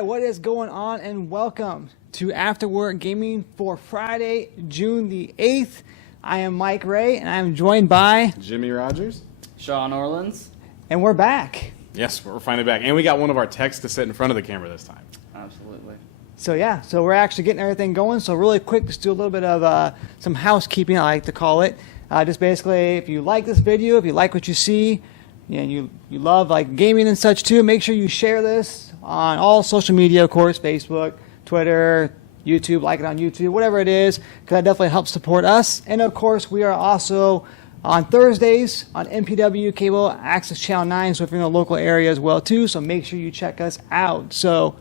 right, what is going on, and welcome to After Work Gaming for Friday, June the 8th. I am Mike Ray, and I'm joined by Jimmy Rogers, Sean Orleans, and we're back. Yes, we're finally back, and we got one of our techs to sit in front of the camera this time. absolutely. So yeah, so we're actually getting everything going. So really quick, just do a little bit of some housekeeping, I like to call it. Just basically, if you like this video, if you like what you see, and you love like gaming and such too, make sure you share this on all social media, of course, Facebook, Twitter, YouTube, like it on YouTube, whatever it is, because that definitely helps support us. And of course, we are also on Thursdays on MPW Cable Access Channel 9, so if you're in the local area as well too, so make sure you check us out. So,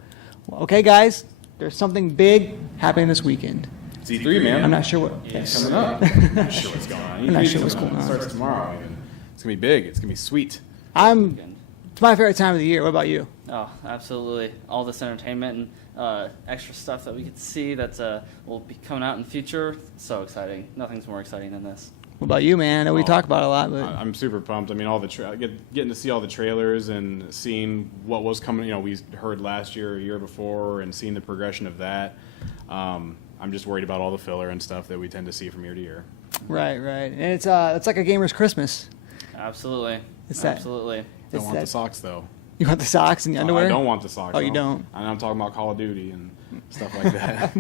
okay guys, there's something big happening this weekend. It's E3, man. I'm not sure what. It's coming up. I'm not sure what's going on. I'm not sure what's going on. It starts tomorrow. Even. It's going to be big. It's going to be sweet. It's my favorite time of the year. What about you? Oh, absolutely. All this entertainment and extra stuff that we get to see that will be coming out in the future. So exciting. Nothing's more exciting than this. What about you, man? I know we talk about it a lot, but I'm super pumped. I mean, all the getting to see all the trailers and seeing what was coming. You know, we heard last year, a year before, and seeing the progression of that. I'm just worried about all the filler and stuff that we tend to see from year to year. right, and it's like a gamer's Christmas. Absolutely. It's that- Absolutely. I don't want the socks though. You want the socks and the underwear? I don't want the socks. Oh, you don't? And I'm talking about Call of Duty and stuff like that.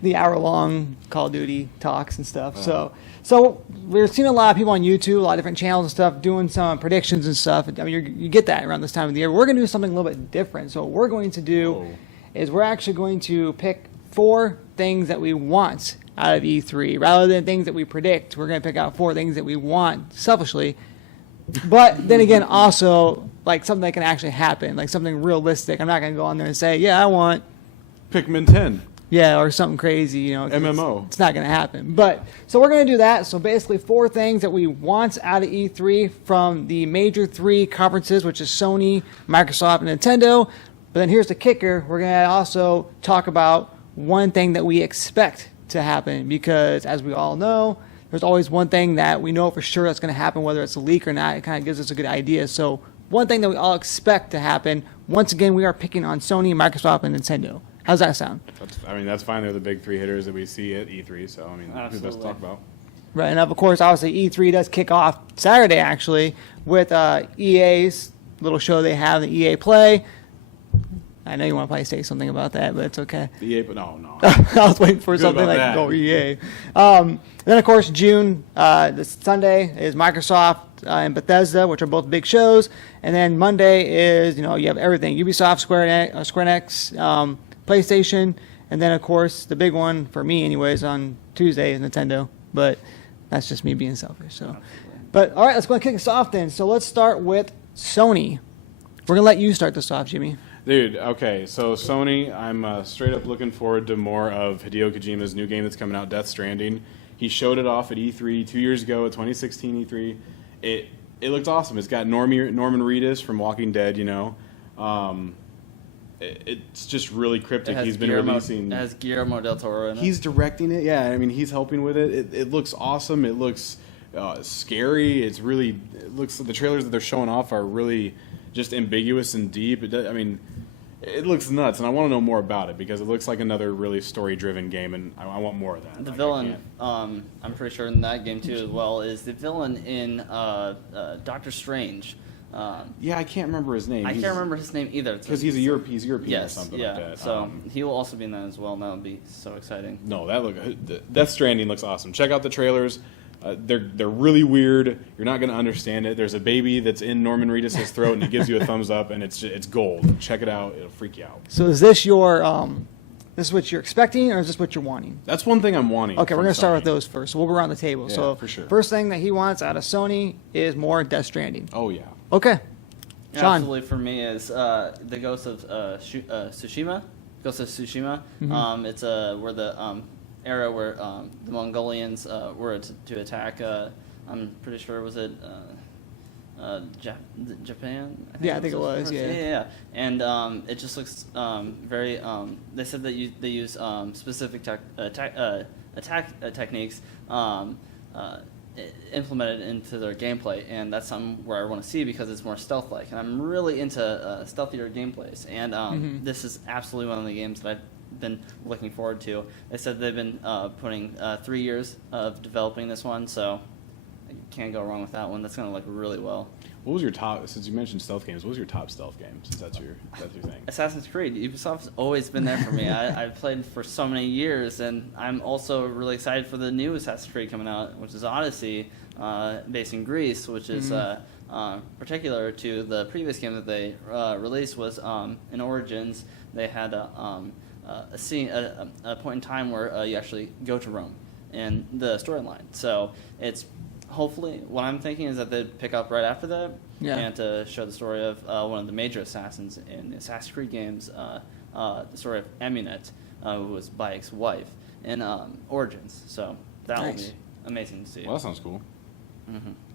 The hour-long Call of Duty talks and stuff. So we're seeing a lot of people on YouTube, a lot of different channels and stuff, doing some predictions and stuff. I mean, you get that around this time of the year. We're going to do something a little bit different. So what we're going to do is we're actually going to pick 4 things that we want out of E3. Rather than things that we predict, we're going to pick out 4 things that we want selfishly. But then again, also, like something that can actually happen, like something realistic. I'm not going to go on there and say, yeah, I want Pikmin 10. Yeah, or something crazy, you know. MMO. It's not going to happen. But so we're going to do that. So basically 4 things that we want out of E3 from the major 3 conferences, which is Sony, Microsoft, and Nintendo. But then here's the kicker. We're going to also talk about one thing that we expect to happen, because as we all know, there's always one thing that we know for sure that's going to happen, whether it's a leak or not. It kind of gives us a good idea. So one thing that we all expect to happen, once again, we are picking on Sony, Microsoft, and Nintendo. How's that sound? That's fine. They're the big 3 hitters that we see at E3. So, I mean, who's best to talk about? Right, and of course, obviously, E3 does kick off Saturday, actually, with EA's little show they have, the EA Play. I know you want to probably say something about that, but it's okay. The EA, but no. I was waiting for Good something about like that. go EA. Then, of course, June, this Sunday is Microsoft and Bethesda, which are both big shows. And then Monday is, you have everything, Ubisoft, Square Enix, PlayStation. And then, of course, the big one, for me anyways, on Tuesday is Nintendo. But that's just me being selfish. So, but, all right, let's go and kick this off then. So let's start with Sony. We're going to let you start this off, Jimmy. Dude, okay, so Sony, I'm straight up looking forward to more of Hideo Kojima's new game that's coming out, Death Stranding. He showed it off at E3 2 years ago at 2016 E3. It looked awesome. It's got Norman Reedus from Walking Dead, It's just really cryptic. He's been releasing... It has Guillermo del Toro in it. He's directing it, yeah. I mean, he's helping with it. It looks awesome. It looks scary. The trailers that they're showing off are really just ambiguous and deep. It looks nuts, and I want to know more about it because it looks like another really story-driven game, and I want more of that. The villain, I'm pretty sure in that game too as well, is the villain in Doctor Strange. Yeah, I can't remember his name. I can't remember his name either. Because he's European yes, or something yeah. like that. So he will also be in that as well, and that would be so exciting. No, Death Stranding looks awesome. Check out the trailers. They're really weird. You're not going to understand it. There's a baby that's in Norman Reedus' throat, and he gives you a thumbs up, and it's gold. Check it out. It'll freak you out. So is this your this is what you're expecting, or is this what you're wanting? That's one thing I'm wanting. Okay, we're going to start with Sony. those first. So we'll go around the table. Yeah, so for sure. First thing that he wants out of Sony is more Death Stranding. Oh, yeah. Okay. Sean. Absolutely, for me is the Ghost of Tsushima. Ghost of Tsushima. Mm-hmm. It's where the era where the Mongolians were to attack. I'm pretty sure was Japan. I think it was. Yeah. And it just looks very. They said that they use specific attack techniques implemented into their gameplay, and that's something where I want to see because it's more stealth-like, and I'm really into stealthier gameplays, and this is absolutely one of the games that I've been looking forward to. They said they've been putting 3 years of developing this one, so you can't go wrong with that one. That's going to look really well. What was your top? Since you mentioned stealth games, what was your top stealth game? Since that's your thing. Assassin's Creed. Ubisoft's always been there for me. I've played for so many years, and I'm also really excited for the new Assassin's Creed coming out, which is Odyssey, based in Greece, which is particular to the previous game that they released was in Origins. They had a scene, a point in time where you actually go to Rome in the storyline. So it's hopefully, what I'm thinking is that they'd pick up right after that, and to show the story of one of the major assassins in the Assassin's Creed games, the story of Amunet, who was Bayek's wife, in Origins. So that will be amazing to see. Well, that sounds cool.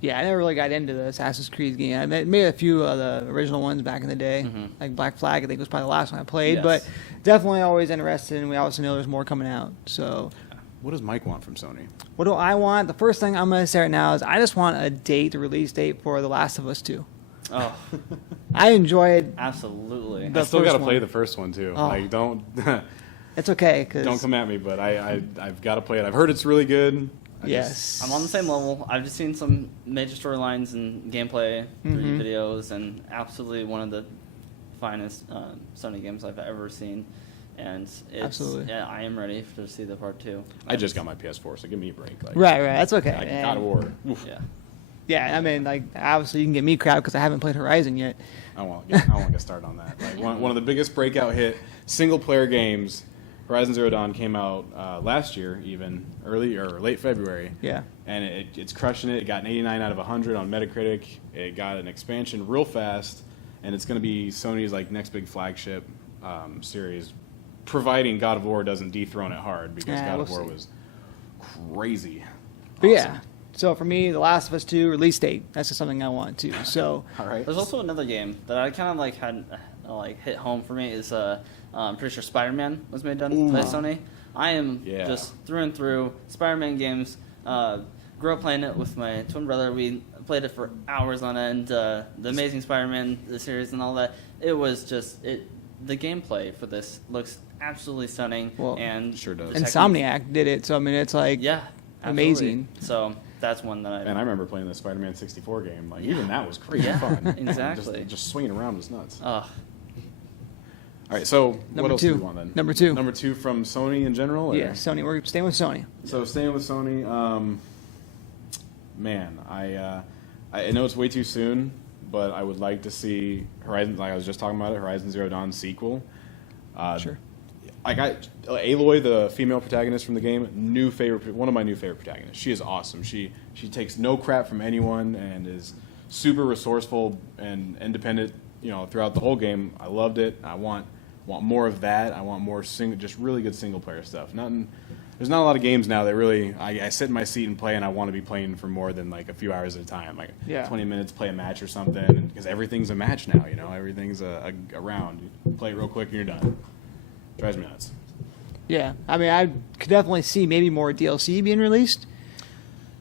Yeah, I never really got into the Assassin's Creed game. I made a few of the original ones back in the day, like Black Flag. I think was probably the last one I played, but definitely always interested, and we obviously know there's more coming out. So, what does Mike want from Sony? What do I want? The first thing I'm going to say right now is I just want a release date for The Last of Us 2. Oh, I enjoyed. absolutely. I still got to play one. the first one too. Oh. Like, don't It's okay, cause don't come at me, but I've got to play it. I've heard it's really good. yes, I'm on the same level. I've just seen some major storylines and gameplay 3D videos, and absolutely one of the finest Sony games I've ever seen. And it's, Absolutely. yeah, I am ready to see the part 2. I just got my PS4, so give me a break. Like, right, that's okay. Like, And- God of War. Oof. Yeah. Yeah, I mean, like obviously you can get me crap because I haven't played Horizon yet. I won't get started on that. Like, one of the biggest breakout hit single player games, Horizon Zero Dawn, came out last year, even early or late February. Yeah. And it's crushing it. It got an 89 out of 100 on Metacritic. It got an expansion real fast, and it's going to be Sony's like next big flagship series, providing God of War doesn't dethrone it hard, because God of War was crazy. But Awesome. yeah, so for me, The Last of Us 2 release date, that's just something I want too. So All right. There's also another game that I kind of like had like hit home for me is I'm pretty sure Spider-Man was made by Sony. I am just through and through Spider-Man games. Grew up playing it with my twin brother. We played it for hours on end. The Amazing Spider-Man, the series, and all that. It was just it. The gameplay for this looks absolutely stunning. Well, and sure does. the technique- Insomniac did it, so I mean it's like Yeah. amazing. Absolutely. So that's one that I. And I remember playing the Spider-Man 64 game. Like, even that was crazy fun. Exactly. Just swinging around was nuts. Ugh. All right, so Number what else two. do you want then? Number two. Number 2 from Sony in general? Or? Yeah, Sony. We're staying with Sony. So staying with Sony, man, I know it's way too soon, but I would like to see Horizon, like I was just talking about it, Horizon Zero Dawn sequel. Sure. Like Aloy, the female protagonist from the game, one of my new favorite protagonists. She is awesome. She takes no crap from anyone and is super resourceful and independent. Throughout the whole game, I loved it. I want more of that. I want more just really good single player stuff. There's not a lot of games now that really I sit in my seat and play, and I want to be playing for more than like a few hours at a time, like 20 minutes, play a match or something, because everything's a match now. Everything's a round. You play it real quick and you're done. Drives me nuts. Yeah, I mean I could definitely see maybe more DLC being released,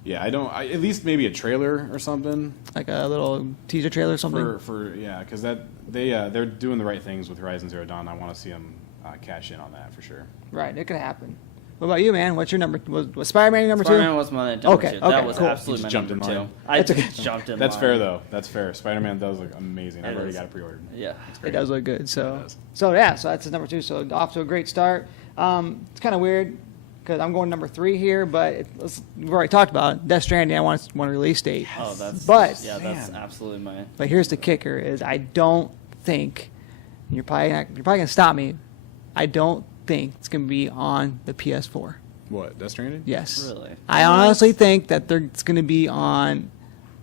Yeah, at least maybe a trailer or something like a little teaser trailer or something. because they're doing the right things with Horizon Zero Dawn. I want to see them cash in on that for sure. Right, it could happen. What about you, man? What's your number? Was Spider-Man your number Spider-Man two? was my number Okay, 2. okay, That was cool. absolutely You my just jumped number in 2. line. I That's okay. just jumped in That's line. fair though. That's fair. Spider-Man does look amazing. I've It already is. got it pre-ordered. Yeah. It does look good. So, It does. so that's his number 2. So off to a great start. It's kind of weird because I'm going number 3 here, but we've already talked about it. Death Stranding. I want a release date. Oh, that's But- that's Man. absolutely my. But here's the kicker: is I don't think you're probably gonna stop me. I don't think it's gonna be on the PS4. What? Death Stranding? Yes. Really? I honestly think that it's going to be on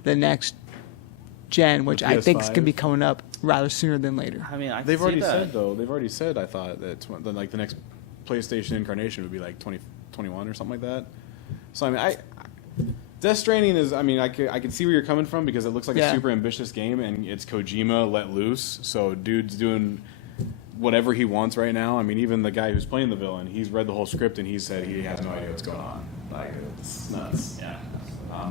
the next gen, which I think is going to be PS5? coming up rather sooner than later. I mean, I They've can already see that. said though. They've already said. I thought that like the next PlayStation incarnation would be like 2021 or something like that. So I mean, Death Stranding is. I mean, I can see where you're coming from, because it looks like Yeah. a super ambitious game, and it's Kojima let loose. So dude's doing whatever he wants right now. I mean, even the guy who's playing the villain, he's read the whole script and he said he has no idea what's going on. like it's nuts. Yeah.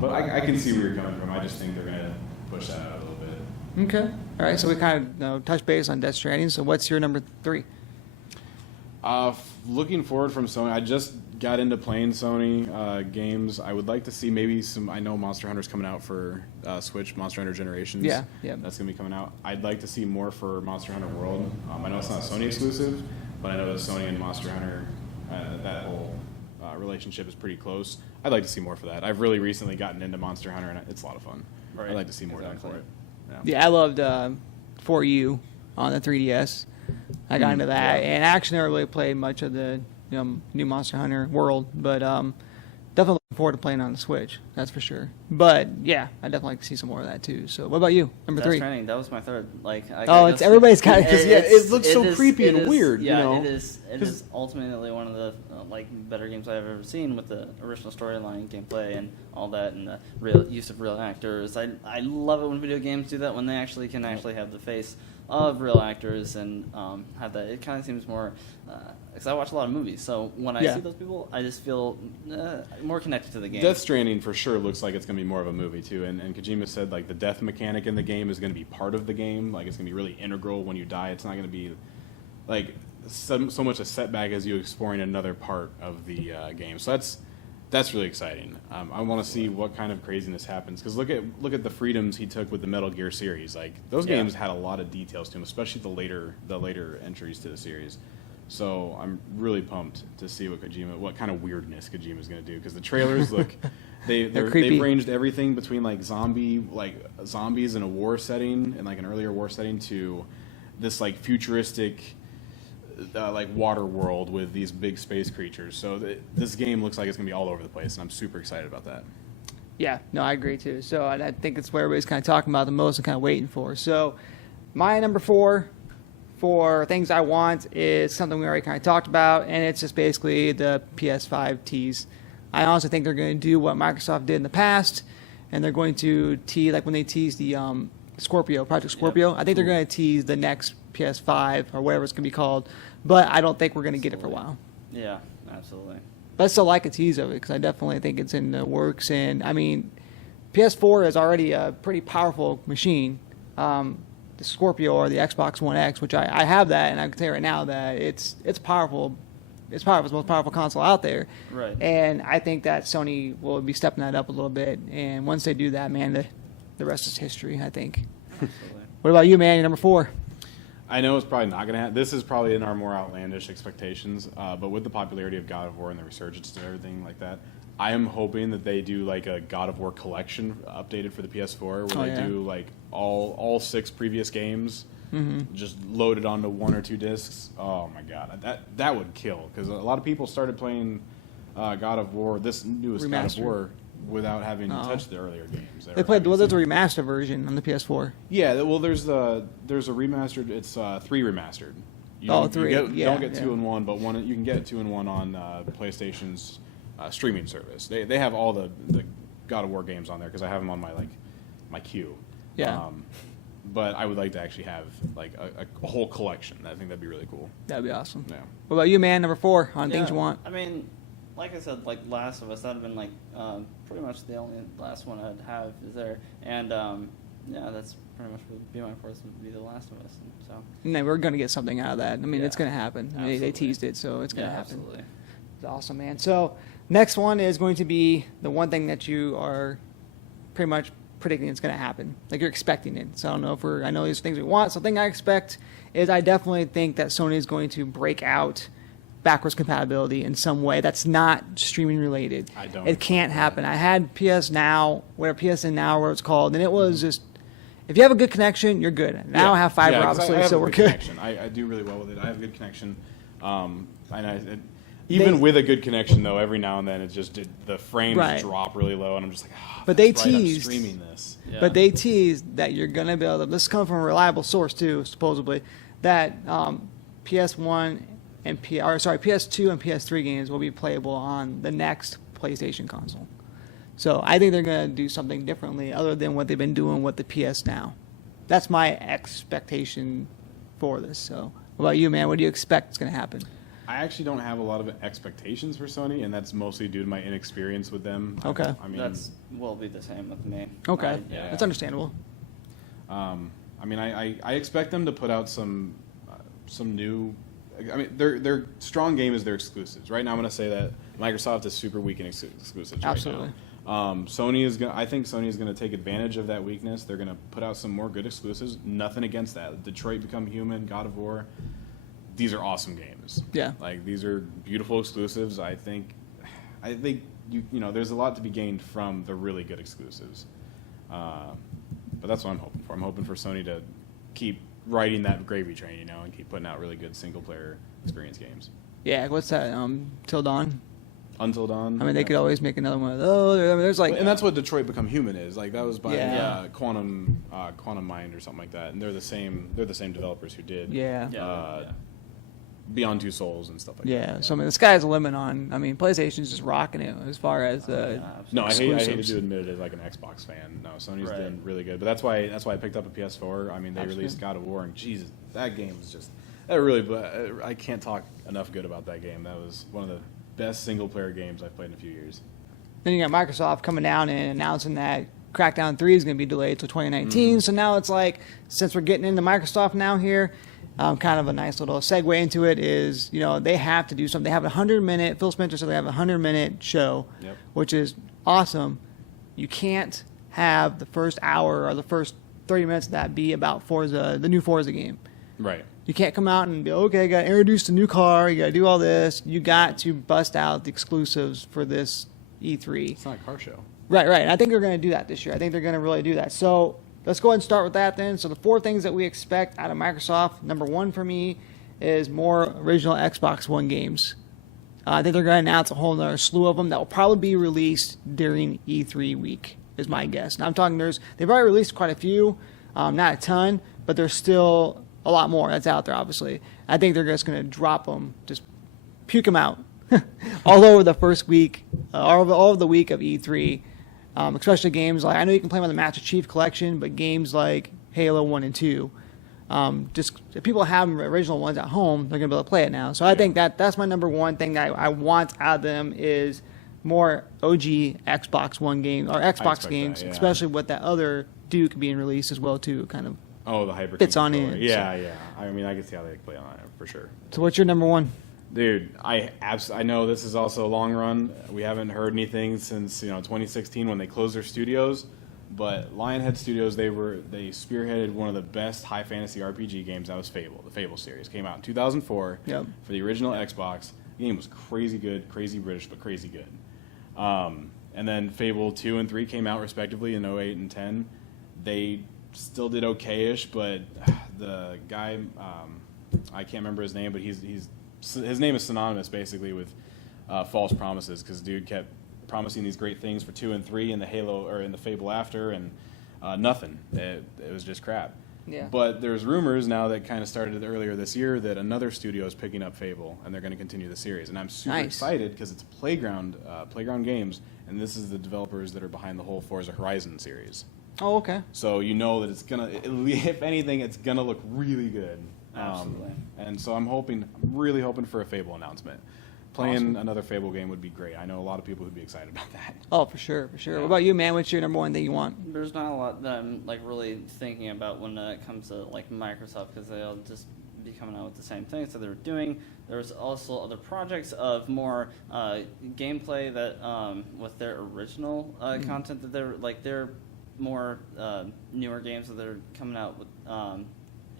But I can see where you're coming from. I just think they're gonna push that out a little bit. Okay. All right. So we kind of touch base on Death Stranding. So what's your number 3? Looking forward from Sony, I just got into playing Sony games. I would like to see maybe some. I know Monster Hunter's coming out for Switch, Monster Hunter Generations. Yeah, yeah. That's gonna be coming out. I'd like to see more for Monster Hunter World. I know it's not Sony exclusive, but I know that Sony and Monster Hunter, that whole relationship is pretty close. I'd like to see more for that. I've really recently gotten into Monster Hunter, and it's a lot of fun. Right. I'd like to see more done Exactly. for it. Yeah, I loved For You on the 3DS. I got into that, yeah. and I actually never really played much of the new Monster Hunter World, but definitely looking forward to playing on the Switch. That's for sure. But yeah, I definitely like to see some more of that too. So, what about you? Number Death 3? Stranding, that was my third. Like, It's everybody's got it. 'Cause, yeah, it looks so creepy it and is- weird, you Yeah, know? it is. It is ultimately one of the better games I've ever seen with the original storyline, gameplay, and all that, and the real use of real actors. I love it when video games do that, when they actually can have the face of real actors and have that. It kind of seems more because I watch a lot of movies, so when I see those people, I just feel more connected to the game. Death Stranding for sure looks like it's going to be more of a movie too, and Kojima said like the death mechanic in the game is going to be part of the game, like it's going to be really integral when you die. It's not going to be like so much a setback as you exploring another part of the game. So that's really exciting. I want to see what kind of craziness happens because look at the freedoms he took with the Metal Gear series. Like those games had a lot of details to them, especially the later entries to the series. So I'm really pumped to see what kind of weirdness Kojima's going to do because the trailers look they've ranged everything between like zombies in a war setting and like an earlier war setting to this like futuristic like water world with these big space creatures. So this game looks like it's going to be all over the place, and I'm super excited about that. Yeah, no, I agree too. So I think it's what everybody's kind of talking about the most and kind of waiting for. So my number 4 for things I want is something we already kind of talked about, and it's just basically the PS5 tease. I honestly think they're going to do what Microsoft did in the past, and they're going to tease, like when they teased the Scorpio, Project Scorpio, I think they're going to tease the next PS5 or whatever it's going to be called, but I don't think we're going to get it for a while. Yeah, absolutely. But I still like a tease of it because I definitely think it's in the works. And I mean, PS4 is already a pretty powerful machine. The Scorpio or the Xbox One X, which I have that, and I can tell you right now that it's powerful. It's powerful. It's the most powerful console out there. Right. And I think that Sony will be stepping that up a little bit. And once they do that, man, the rest is history, I think. Absolutely. What about you, man? Your number 4? I know it's probably not going to happen. This is probably in our more outlandish expectations, but with the popularity of God of War and the resurgence and everything like that, I am hoping that they do like a God of War collection updated for the PS4 where they do like all 6 previous games just loaded onto 1 or 2 discs. Oh my god, that would kill because a lot of people started playing God of War, this newest God of War, without having touched the earlier games. They played there's a remastered version on the PS4. Yeah, well, there's a remastered. It's 3 remastered. You 3. You don't get 2 in 1, but you can get 2 in 1 on PlayStation's streaming service. They have all the God of War games on there because I have them on my queue. Yeah. But I would like to actually have like a whole collection. I think that'd be really cool. That'd be awesome. Yeah. What about you, man? Number 4 on things you want. I mean, like I said, like Last of Us, that'd have been like pretty much the only last one I'd have is there, and yeah, that's pretty much would be my first would be the Last of Us. So No, we're gonna get something out of that. I mean, it's Yeah. gonna happen. I mean, they Absolutely. teased it, so it's gonna yeah, happen. absolutely. It's awesome, man. So next one is going to be the one thing that you are pretty much predicting it's going to happen. Like you're expecting it. So I don't know if I know these things we want. Something I expect is I definitely think that Sony is going to break out backwards compatibility in some way that's not streaming related. I don't. It can't happen. I had PS Now, PSN Now, where it's called, and it was just, if you have a good connection, you're good. Now I have fiber, 'cause obviously, I have so a we're good good. connection. I do really well with it. I have a good connection. Even with a good connection, though, every now and then it just the frames Right. drop really low, and I'm just like, But that's they right, I'm teased- streaming this. Yeah. But they teased that you're going to be able to, this comes from a reliable source too, supposedly, that PS2 and PS3 games will be playable on the next PlayStation console. So I think they're going to do something differently other than what they've been doing with the PS Now. That's my expectation for this. So what about you, man? What do you expect is going to happen? I actually don't have a lot of expectations for Sony, and that's mostly due to my inexperience with them. Okay. I mean, That's will be the same with me. Okay, Yeah. that's understandable. I mean, I expect them to put out some new. I mean, their strong game is their exclusives. Right now, I'm going to say that Microsoft is super weak in exclusives. Absolutely. Right now. Sony is. I think Sony is going to take advantage of that weakness. They're going to put out some more good exclusives. Nothing against that. Detroit Become Human, God of War. These are awesome games. Yeah. Like these are beautiful exclusives. I think you know there's a lot to be gained from the really good exclusives. But that's what I'm hoping for. I'm hoping for Sony to keep riding that gravy train, you know, and keep putting out really good single player experience games. Yeah, what's that? Till Dawn. Until Dawn. I mean, they could always make another one of those. I mean, there's like, And that's what Detroit Become Human is. Like that was by Yeah. Quantum Mind or something like that, and they're the same developers who did yeah. Yeah. Beyond Two Souls and stuff like Yeah, that. so I mean, the sky's the limit on. I mean, PlayStation's just rocking it as far as No, I hate exclusives. to admit it as like an Xbox fan. No, Sony's Right. been really good, but that's why I picked up a PS4. I mean, they Absolutely. released God of War, and Jesus, that game was just that really. But I can't talk enough good about that game. That was one of the best single player games I've played in a few years. Then you got Microsoft coming down and announcing that Crackdown 3 is going to be delayed till 2019. So now it's like, since we're getting into Microsoft now here, kind of a nice little segue into it is, you know, they have to do something. They have a 100-minute, Phil Spencer said they have a 100-minute show, Yep. which is awesome. You can't have the first hour or the first 30 minutes of that be about Forza, the new Forza game. Right. You can't come out and be, okay, got to introduce a new car, you got to do all this. You got to bust out the exclusives for this E3. It's not a car show. Right. And I think they're going to do that this year. I think they're going to really do that. So let's go ahead and start with that then. So the 4 things that we expect out of Microsoft, number 1 for me is more original Xbox One games. I think they're going to announce a whole other slew of them that will probably be released during E3 week, is my guess. Now I'm talking, they've already released quite a few, not a ton, but there's still a lot more that's out there, obviously. I think they're just going to drop them, just puke them out all over the first week, all of the week of E3. Especially games like, I know you can play them on the Master Chief Collection, but games like Halo 1 and 2, just if people have original ones at home, they're going to be able to play it now. So I think that's my number 1 thing that I want out of them is more OG Xbox One games, or Xbox expect games, that, yeah. especially with that other Duke being released as well, too, kind of. Oh, the Hyper Fits King on controller. in, Yeah. I mean, I can see how they play on it for sure. So what's your number 1? Dude, I know this is also a long run. We haven't heard anything since 2016 when they closed their studios. But Lionhead Studios, they spearheaded one of the best high fantasy RPG games. That was Fable. The Fable series came out in 2004 Yep. for the original Xbox. The game was crazy good, crazy British, but crazy good. And then Fable 2 and 3 came out respectively in 08 and 10. They still did okay-ish, but the guy, I can't remember his name, but his name is synonymous basically with false promises, because dude kept promising these great things for 2 and 3 in the Halo or in the Fable after, and nothing. It was just crap. Yeah. But there's rumors now that kind of started earlier this year that another studio is picking up Fable, and they're going to continue the series. And I'm super Nice. excited because it's Playground Games, and this is the developers that are behind the whole Forza Horizon series. Oh, okay. So you know that it's gonna, if anything, it's gonna look really good. Absolutely. And so I'm really hoping for a Fable announcement. Playing Awesome. another Fable game would be great. I know a lot of people who'd be excited about that. Oh, for sure. Yeah. What about you, man? What's your number 1 thing you want? There's not a lot that I'm like really thinking about when it comes to like Microsoft, because they'll just be coming out with the same things that they're doing. There's also other projects of more gameplay that with their original content that they're more newer games that they're coming out with.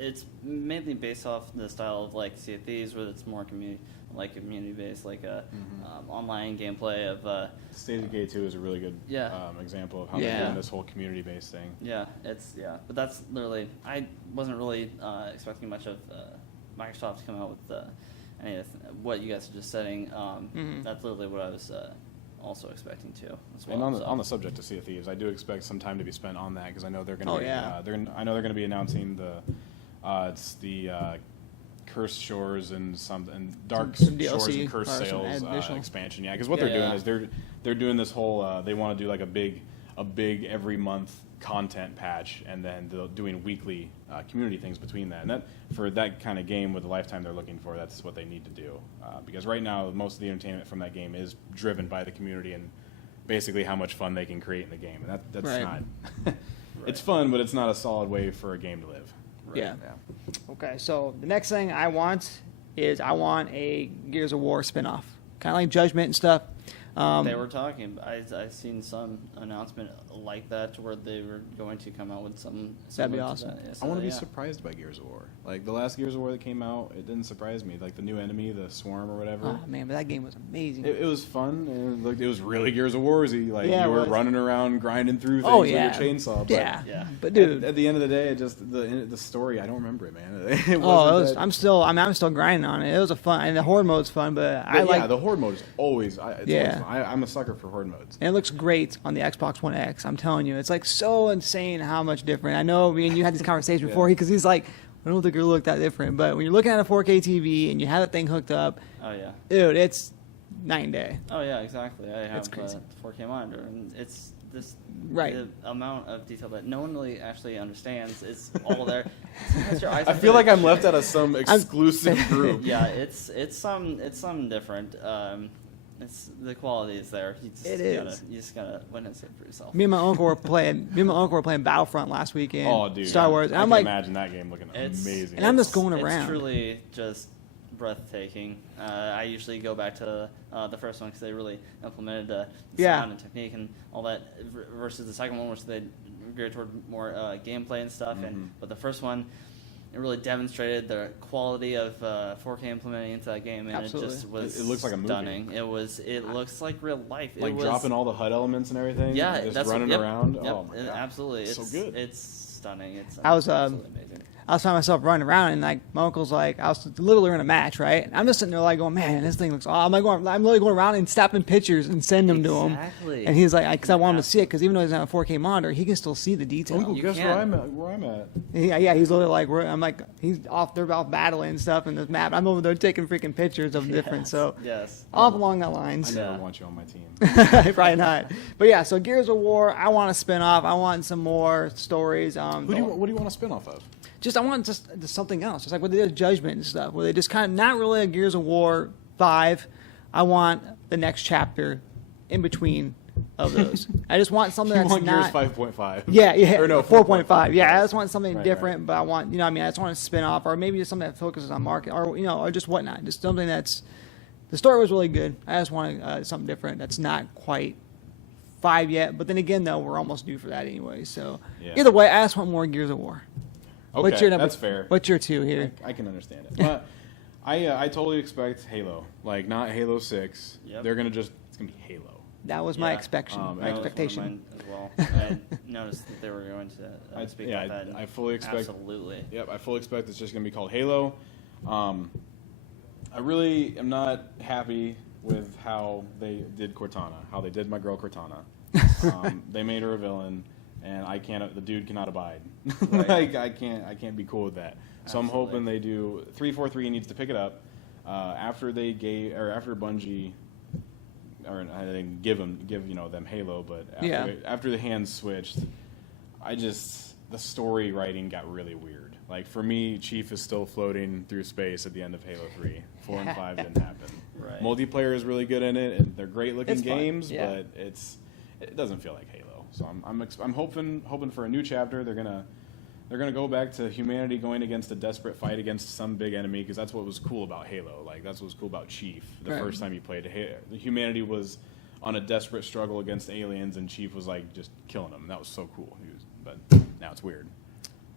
It's mainly based off the style of like Sea of Thieves, where it's more community based, like a online gameplay of. State of Decay 2 is a really good example of how Yeah. they're doing this whole community-based thing. Yeah, but that's literally, I wasn't really expecting much of Microsoft to come out with any of what you guys are just saying. That's literally what I was also expecting to as well. And so. on the subject of Sea of Thieves, I do expect some time to be spent on that, because I know they're going to. Oh, yeah. I know they're going to be announcing it's the Cursed Shores and Dark Some Shores DLC and Cursed or some Sales additional. expansion. Yeah, because what Yeah. they're doing is they're doing this whole. They want to do like a big every month content patch, and then doing weekly community things between that. And that for that kind of game with the lifetime they're looking for, that's what they need to do. Because right now, most of the entertainment from that game is driven by the community and basically how much fun they can create in the game. And that's Right. not. It's fun, but it's not a solid way for a game to live. Yeah. Okay, so the next thing I want is I want a Gears of War spinoff, kind of like Judgment and stuff. They were talking. I've seen some announcement like that to where they were going to come out with some. That'd be similar to awesome. that. Yeah, I so, want to be yeah. surprised by Gears of War. Like the last Gears of War that came out, it didn't surprise me. Like the new enemy, the Swarm or whatever. Oh man, but that game was amazing. It was fun. And it was really Gears of Warsy. Like Yeah, it you were was. running around grinding through things Oh, with yeah. your chainsaw. But yeah. Yeah. But dude, at the end of the day, it just the story. I don't remember it, man. It oh, wasn't that- I'm still grinding on it. It was a fun, and the horde mode's fun, but I But like. yeah, the horde mode is always. It's Yeah. always fun. I'm a sucker for horde modes. And it looks great on the Xbox One X. I'm telling you, it's like so insane how much different. I know me and you had this conversation Yeah. before because he's like, I don't think it'll look that different. But when you're looking at a 4K TV and you have that thing hooked up, Oh yeah. dude, it's night and day. Oh yeah, exactly. I have It's crazy. a 4K monitor, and it's this Right. the amount of detail that no one really actually understands. It's all there. Sometimes your eyes I have feel to like I'm left out of some I'm- exclusive group. Yeah, it's something different. It's the quality is there. You just gotta witness it for yourself. Me and my uncle were playing. Battlefront last weekend. Oh, dude, Star Wars. And I I'm can like, imagine that game looking amazing. And I'm just It's- going around. It's truly just breathtaking. I usually go back to the first one because they really implemented the Yeah. sound and technique and all that versus the second one, which they geared toward more gameplay and stuff. But the first one, it really demonstrated the quality of 4K implementing into that game, and Absolutely. it just was It looks like a movie. stunning. It looks like real life. like it was, dropping all the HUD elements and everything. yeah, and just that's running yep, around. Yep, Oh my god, absolutely, so it's good. It's stunning. It's I was, absolutely amazing. I was finding myself running around, and like my uncle's like, I was literally in a match, right? And I'm just sitting there like going, man, this thing looks awesome. I'm literally going around and snapping pictures and sending them to him. Exactly. And he's like, because I want him to see it, because even though he's on a 4K monitor, he can still see the detail. Uncle, You guess can. where I'm at? Yeah, he's literally like, I'm like, he's off. They're off battling and stuff in this map. I'm over there taking freaking pictures of different. So Yes. off along that I lines. never Yeah. want you on my team. Probably not. But yeah, so Gears of War, I want a spin off. I want some more stories. What do you want to spin off of? I want just something else. Just like what they did with Judgment and stuff, where they just kind of not really a Gears of War 5. I want the next chapter in between of those. I just want something You that's want not. Gears 5.5? Yeah. Or no, 4.5. Yeah, I just want something Right, different, but I want, I just want a spin off, or maybe just something that focuses on market, or, or just whatnot. Just something that's. The story was really good. I just want something different that's not quite 5 yet. But then again, though, we're almost due for that anyway. So Yeah. either way, I just want more Gears of War. Okay, What's your number? that's fair. What's your 2 here? I can understand it. But I totally expect Halo, like not Halo 6. Yep. They're gonna just it's gonna be Halo. That was my Yeah. expectation. That My That was one of expectation. mine as well. I noticed that they were going to speak yeah, about that. I fully expect. Absolutely. Yep, I fully expect it's just gonna be called Halo. I really am not happy with how they did Cortana, how they did my girl Cortana. They made her a villain, and I can't. The dude cannot abide. Right. Like I can't be cool with that. So I'm Absolutely. hoping they do. 343 needs to pick it up after they gave or after Bungie. Or I didn't give them Halo, but after the hands switched, the story writing got really weird. Like for me, Chief is still floating through space at the end of Halo 3. 4 and 5 didn't happen. Right. Multiplayer is really good in it, and they're great looking It's fun, games, yeah. but it doesn't feel like Halo. So I'm hoping for a new chapter. They're gonna go back to humanity going against a desperate fight against some big enemy, because that's what was cool about Halo. Like that's what was cool about Chief. The Right. first time you played humanity was on a desperate struggle against aliens, and Chief was like just killing them. That was so cool. But now it's weird.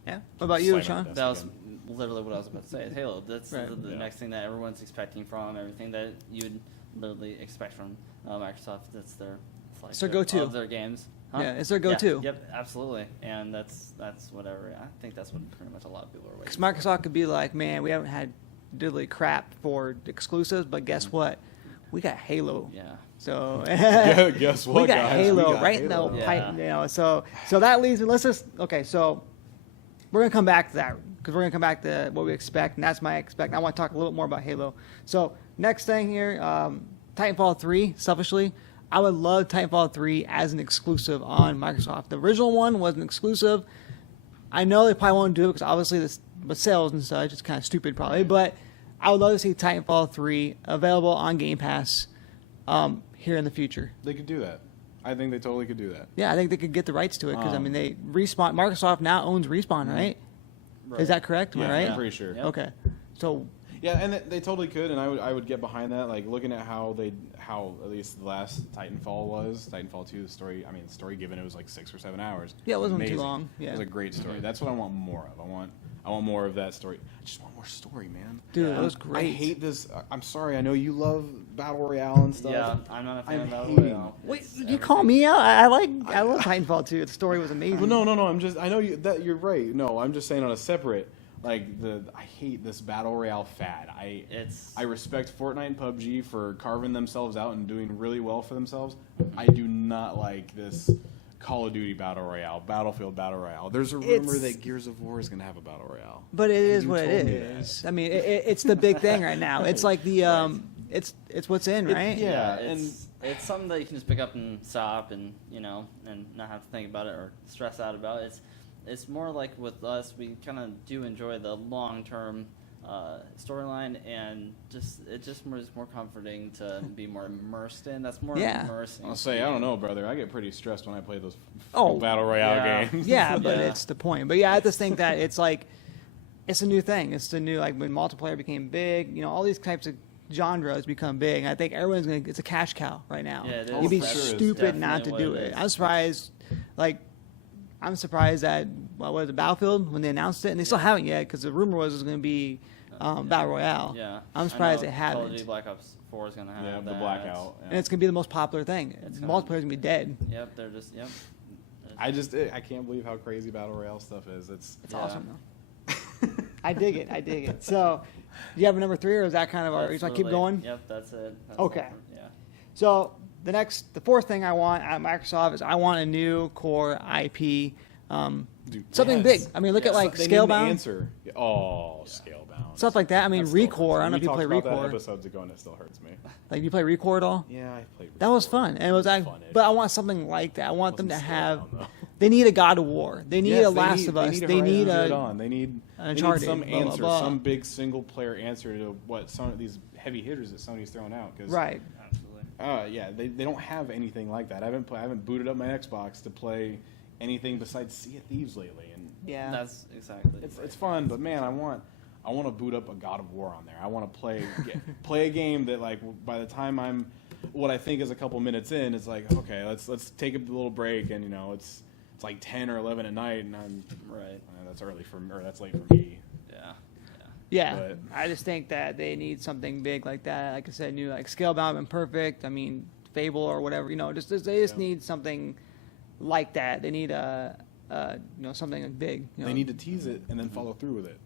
Yeah. What about you, Slam Sean? it. That was literally what I was about to say. Is Halo. That's Right. the Yeah. next thing that everyone's expecting from everything that you'd literally expect from Microsoft. That's their It's their go-to. of their games. Yeah, it's their go-to. Yeah, yep, absolutely. And that's whatever. I think that's what pretty much a lot of people are waiting. Because for. Microsoft could be like, man, we haven't had diddly crap for exclusives, but guess what? We got Halo. Yeah. So Yeah, guess what, we got guys? Halo We got right in Halo. the Yeah. pipe. So that leads me. Let's just So we're gonna come back to that because we're gonna come back to what we expect, and that's my expect. I want to talk a little more about Halo. So next thing here, Titanfall 3. Selfishly, I would love Titanfall 3 as an exclusive on Microsoft. The original one was an exclusive. I know they probably won't do it because obviously this with sales and such, it's kind of stupid probably. But I would love to see Titanfall 3 available on Game Pass here in the future. They could do that. I think they totally could do that. Yeah, I think they could get the rights to it because I mean, they Respawn. Microsoft now owns Respawn, right? Is that correct? Am I Yeah, right? I'm pretty sure. Yep. Okay, so Yeah, and they totally could, and I would get behind that. Like looking at how at least the last Titanfall was, Titanfall 2, the story given it was like 6 or 7 hours. Yeah, it wasn't too Amazing. long. Yeah. It was a great story. That's what I want more of. I want more of that story. I just want more story, man. Dude, Yeah. it was I great. hate this. I'm sorry. I know you love Battle Royale and stuff. Yeah, I'm not a fan I'm of Battle hating Royale. Wait, It's you call me out? I love Titanfall 2. The story was amazing. Well, no. I know that you're right. No, I'm just saying on a separate. I hate this battle royale fad. I respect Fortnite and PUBG for carving themselves out and doing really well for themselves. I do not like this Call of Duty battle royale, Battlefield battle royale. There's a rumor It's- that Gears of War is going to have a battle royale. But it is You what told it me is. I mean, it's the big thing right now. It's like the it's what's in, right? Yeah, it's something that you can just pick up and stop and and not have to think about it or stress out about it. It's more like with us, we kind of do enjoy the long-term storyline, and it just is more comforting to be more immersed in. That's more Yeah. immersing. I'll say, I don't know, brother. I get pretty stressed when I play those Oh, battle royale yeah. games. Yeah, but Yeah. it's the point. But yeah, I just think that it's like it's a new thing. It's the new like when multiplayer became big. All these types of genres become big. And I think everyone's gonna. It's a cash cow right now. Yeah, it is. You'd be For sure. stupid not to Definitely do what it it. is. I'm surprised. I'm surprised that what was it, Battlefield when they announced it, and they still haven't yet because the rumor was it was going to be Battle Royale. Yeah, I'm surprised I know they Call of haven't. Duty Black Ops 4 is gonna have Yeah, the that. blackout. And it's going to be the most popular thing. It's gonna- Multiplayer's going to be dead. Yep, they're just I can't believe how crazy battle royale stuff is. It's Yeah. awesome though. I dig it. So, do you have a number 3, or is that kind of our? That's Should I keep literally- going? Yep, that's it. That's Okay. all for- yeah. So the fourth thing I want at Microsoft is I want a new core IP, Dude, something yes. big. I mean, look at Yeah. like They need an Scalebound, answer. Oh, Scalebound. stuff like that. I mean, That still Recore. I don't know if hurts me. you play We talked about that Recore. episodes ago, and it still hurts me. Like, you play Recore at all? Yeah, I played. That was Recore. fun, and it was like, fun-ish. but I want something like that. I want them to Wasn't have. Scalebound, though. They need a God of War. They need Yes, a Last of Us. They need Horizon Zero a. Dawn. They need Uncharted, some blah, blah, answer, blah. some big single player answer to what some of these heavy hitters that Sony's throwing out. Cause, Right. Absolutely. Yeah, they don't have anything like that. I haven't booted up my Xbox to play anything besides Sea of Thieves lately, and Yeah. That's exactly. it's fun. But man, I want to boot up a God of War on there. I want to play a game that like by the time I'm what I think is a couple minutes in, it's like okay, let's take a little break, and it's like 10 or 11 at night, and I'm Right. that's early that's late for me. Yeah. Yeah, But- I just think that they need something big like that. Like I said, new like Scalebound and Perfect. I mean, Fable or whatever. They just need something like that. They need something big. They need to tease it and then follow through with it.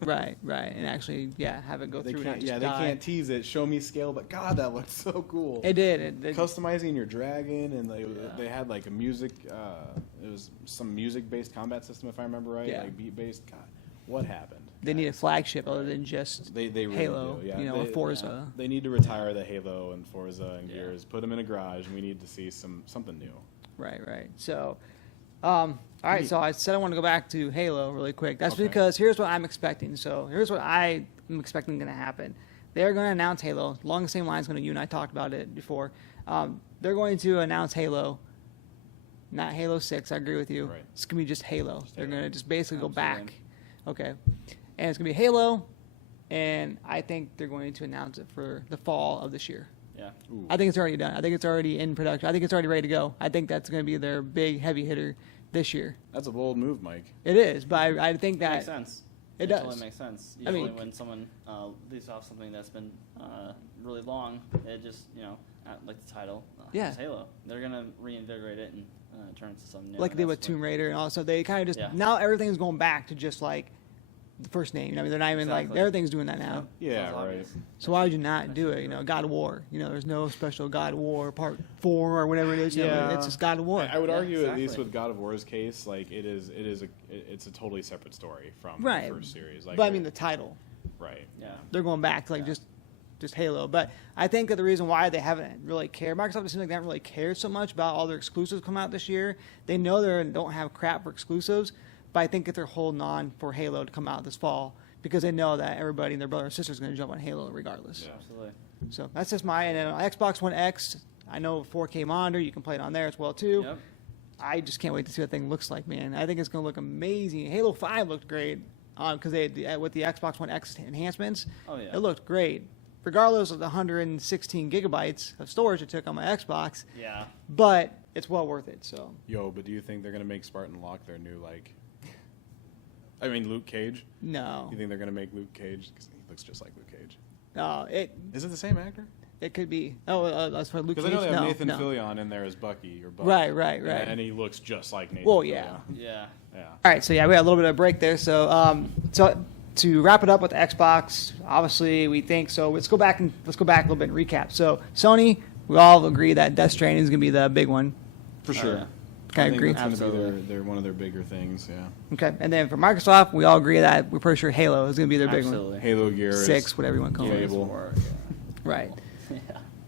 right, and actually, have it go They through. can't. Not just Yeah, die. they can't tease it. Show me scale, but God, that looks so cool. It did. Customizing your dragon, and they had like a music. It was some music-based combat system, if I remember right. Yeah. Like beat-based. God, what happened? They need a flagship other than just They really Halo. do. Yeah, With Forza. They need to retire the Halo and Forza and Yeah. Gears. Put them in a garage, and we need to see something new. Right. So, all right. So I said I want to go back to Halo really quick. That's Okay. because here's what I'm expecting. So here's what I am expecting going to happen. They're going to announce Halo along the same lines. Going to you and I talked about it before. They're going to announce Halo, not Halo 6. I agree with you. Right. It's going to be just Halo. They're Halo. going to just basically go Absolutely. back. Okay. And it's going to be Halo, and I think they're going to announce it for the fall of this year. Yeah. Ooh. I think it's already done. I think it's already in production. I think it's already ready to go. I think that's going to be their big heavy hitter this year. That's a bold move, Mike. It is, but I think It that makes sense. It It does. totally makes sense. I Usually mean- when someone leaves off something that's been really long, it just, like the title, Yeah. it's Halo. They're going to reinvigorate it and turn it to something new. like and they did with that's Tomb what- Raider and also they kind of just Yeah. now everything's going back to just like the first name. I mean, they're not even like Exactly. everything's doing that now. Yeah, Sounds right. obvious. So why would you not do it? God of War. There's no special God of War Part 4 or whatever it is. Yeah. It's just God of War. I would Yeah, argue at least exactly. with God of War's case, like it's a totally separate story from Right. the first series. Like, but I mean the title. right? Yeah. They're going back to like Yeah. just just Halo. But I think that the reason why they haven't really cared, Microsoft, it seems like they haven't really cared so much about all their exclusives coming out this year. They know they don't have crap for exclusives, but I think that they're holding on for Halo to come out this fall because they know that everybody and their brother and sister is going to jump on Halo regardless. Yeah. Absolutely. So that's just my, and then on Xbox One X, I know 4K monitor, you can play it on there as well too. Yep. I just can't wait to see what that thing looks like, man. I think it's going to look amazing. Halo 5 looked great because with the Xbox One X enhancements, Oh, yeah. it looked great. Regardless of the 116 gigabytes of storage it took on my Xbox, Yeah. but it's well worth it. So Yo, but do you think they're gonna make Spartan Locke their new like? I mean, Luke Cage. no, You think they're gonna make Luke Cage? Because he looks just like Luke Cage. it Is it the same actor? could be. That's for Luke Because I Cage. know they have No, Nathan no. Fillion in there as Bucky or Buck. Right. And he looks just like Nathan. Well, Fillion. yeah. Yeah. Yeah. All right, so yeah, we had a little bit of a break there. So, so to wrap it up with the Xbox, obviously we think so. Let's go back a little bit and recap. So, Sony, we all agree that Death Stranding is going to be the big one. For Oh, sure. yeah. Okay, I think agree. that's gonna be Absolutely. their one of their bigger things. Yeah. Okay, and then for Microsoft, we all agree that we're pretty sure Halo is going to be their big one. Absolutely. Halo Gears. 6, whatever you want to call it. Fable. Or- Right. yeah.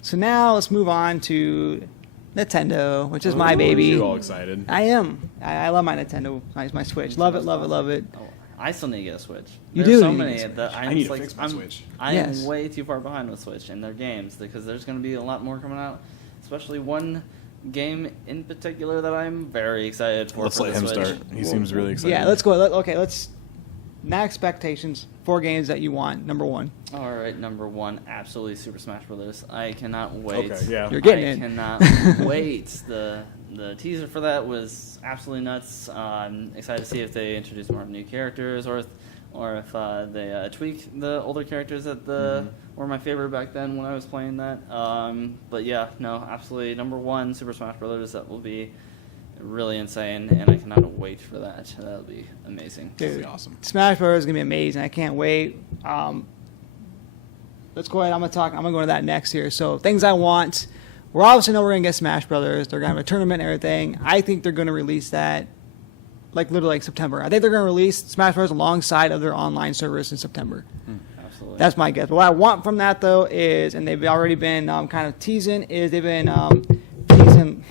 So now let's move on to Nintendo, which is my Ooh, baby. You all excited? I am. I love my Nintendo, my Switch. Love it, love it, love it. Oh, I still need to get a Switch. You There's do so need to many get a that Switch. I need to like, fix my Switch. I Yes. am way too far behind with Switch and their games because there's going to be a lot more coming out, especially one game in particular that I'm very excited for. Let's for let the him Switch. start. He seems really excited. Yeah, let's go. Okay, let's. Not expectations. 4 games that you want. Number 1. All right, number 1, absolutely Super Smash Brothers. I cannot wait. Okay, yeah. You're getting I it. cannot wait. The teaser for that was absolutely nuts. I'm excited to see if they introduce more new characters or if they tweak the older characters that were my favorite back then when I was playing that. But yeah, no, absolutely number 1, Super Smash Brothers. That will be really insane, and I cannot wait for that. That'll be amazing. Dude, That'd be awesome. Smash Bros is gonna be amazing. I can't wait. Let's go ahead. I'm gonna go to that next here. So things I want. We're obviously know we're gonna get Smash Brothers. They're gonna have a tournament and everything. I think they're gonna release that like literally like September. I think they're gonna release Smash Bros alongside of their online service in September. Absolutely. That's my guess. But what I want from that though is, and they've already been kind of teasing, is they've been teasing,